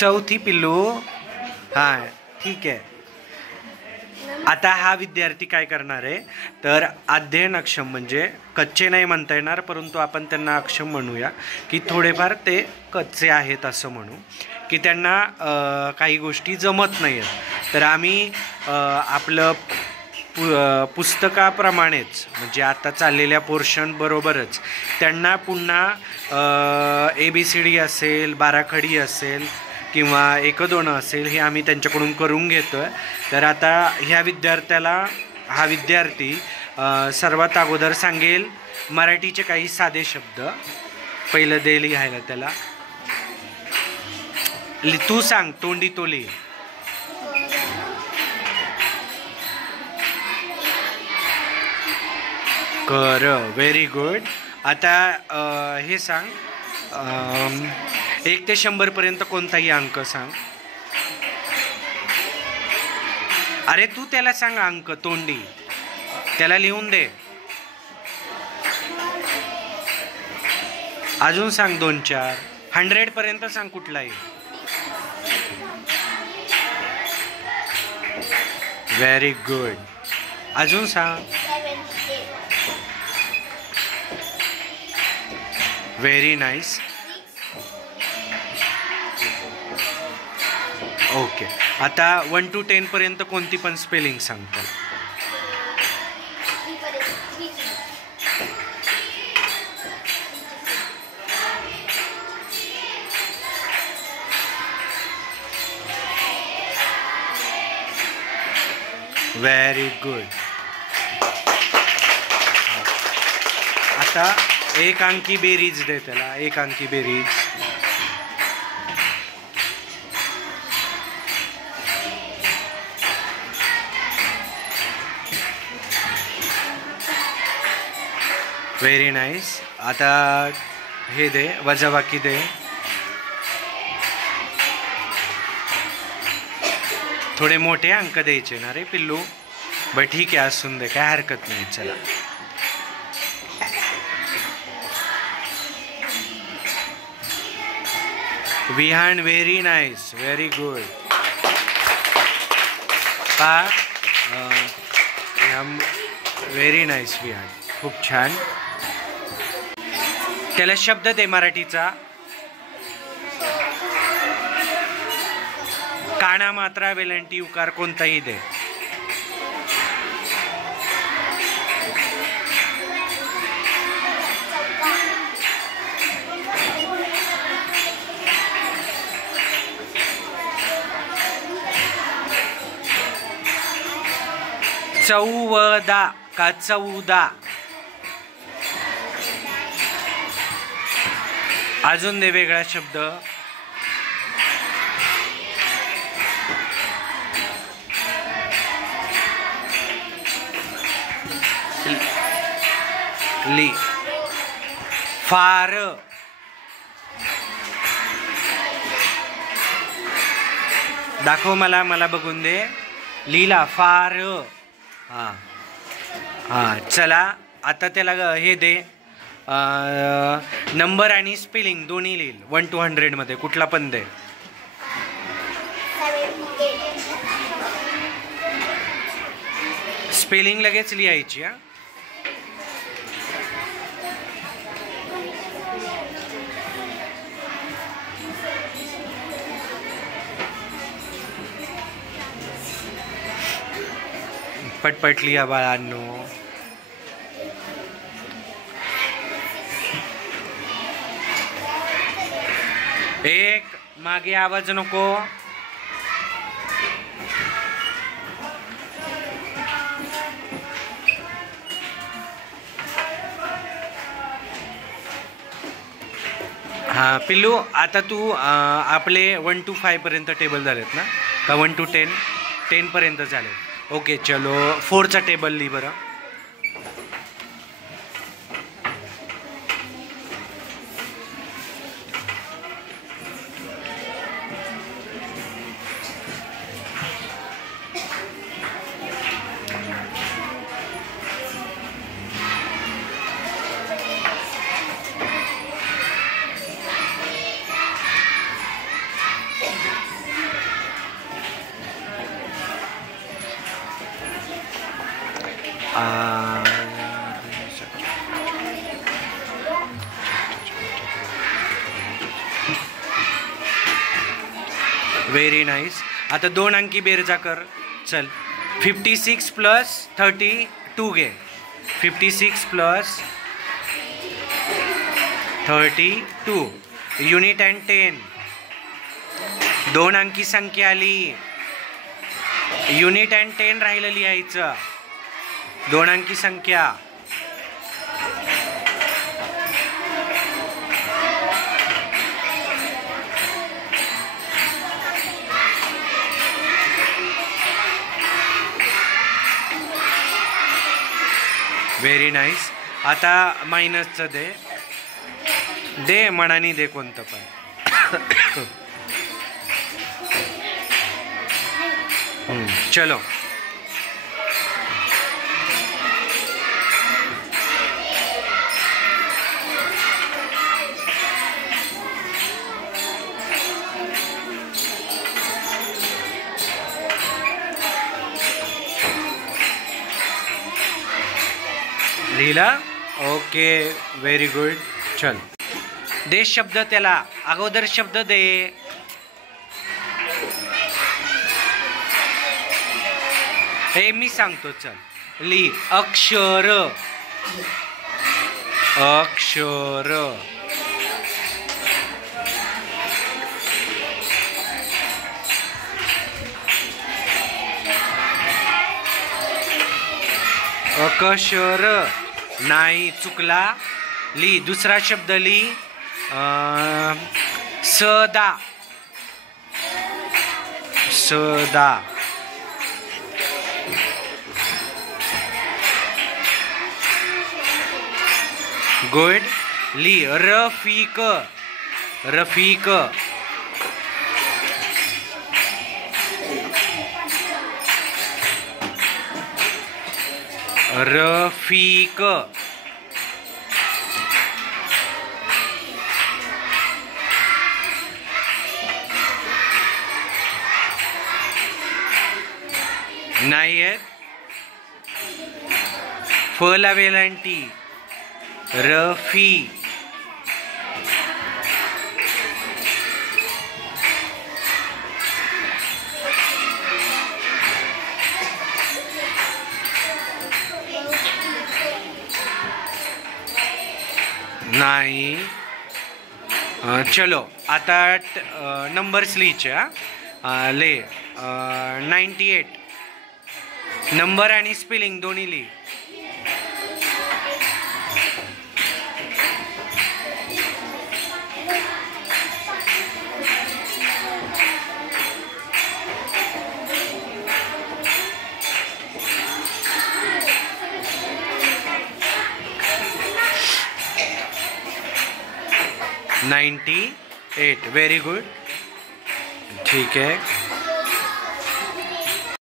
चौथी पिल्लू. हां ठीक आहे. आता हा विद्यार्थी काय करणार आहे तर अध्ययन अक्षम म्हणजे कच्चे नाही म्हणता येणार परंतु आपण त्यांना अक्षम म्हणूया की थोडेफार ते कच्चे आहेत असं म्हणू की त्यांना काही गोष्टी जमत नाही आहेत. तर आम्ही आपलं पुस्तकाप्रमाणेच म्हणजे आता चाललेल्या पोर्शन बरोबरच त्यांना पुन्हा ABCD असेल, बाराखडी असेल किंवा 1-2 असेल हे आम्ही त्यांच्याकडून करून घेतो आहे. तर आता हा विद्यार्थी सर्वात अगोदर सांगेल मराठीचे काही साधे शब्द. पहिलं दे लिहायला त्याला. तू सांग, तोंडी तो लिह. कर. Very good. आता हे सांग 1 ते 100 पर्यंत कोणताही अंक सांग. अरे तू त्याला सांग अंक तोंडी, त्याला लिहून दे. अजून सांग 2-4. 100 पर्यंत सांग कुठलाही. Very good. अजून सांग. Very nice. ओके. आता 1 to 10 पर्यंत कोणती पण स्पेलिंग सांगतो. Very good. आता 1 अंकी बेरीज दे त्याला. 1 अंकी बेरीज. Very nice. आता हे दे वजाबाकी दे. थोडे मोठे अंक द्यायचे ना रे पिल्लू. बरं ठीक आहे असून दे, काय हरकत नाही. चला Vihan. Very nice. Very good. Very nice Vihan. खूप छान. त्याला शब्द दे मराठीचा. काना मात्रा वेलांटी उकार कोणताही दे. चौदा का 14. अजून दे वेगळा शब्द. ली. फार. दाखव मला बघून दे. लीला फार. हां हां. चला आता त्याला हे दे नंबर आणि स्पेलिंग दोन्ही लिहिल 1 to 100 मध्ये कुठला पण दे. स्पेलिंग लगेच लिहायची. हा पटपट लिहा बाळांनो. एक मागे आवाज नको. हां पिल्लू आता तू आपले 1 to 5 पर्यंत टेबल झालेत ना का 1 to 10? 10 पर्यंत झाले. ओके चलो 4चा टेबल लिही बरं. Very nice. आता 2 अंकी बेरजा कर. चल 56 + 32 घे. 56 + 32 युनिट अँड 10. 2 अंकी संख्या आली. युनिट अँड 10 राहिलं लिहायचं. 2 अंकी संख्या. Very nice. आता मायनसचं दे मनानी दे कोणतं पण. चलो लिहिला. Okay very good. चल दे शब्द त्याला. अगोदर शब्द दे. हे मी सांगतो. चल ली. अक्षर. अक्षर. अक्षर नाही चुकला. ली. दुसरा शब्द ली. सदा. सदा. गुड. ली. रफीक. रफीक. रफीक. नाही आहेत. फला वेलांटी. रफी. नाही. चलो आता नंबर्स लिहिचे. ले 98 नंबर आणि स्पेलिंग दोन्ही लिहि. $98. Very good. ठीक आहे.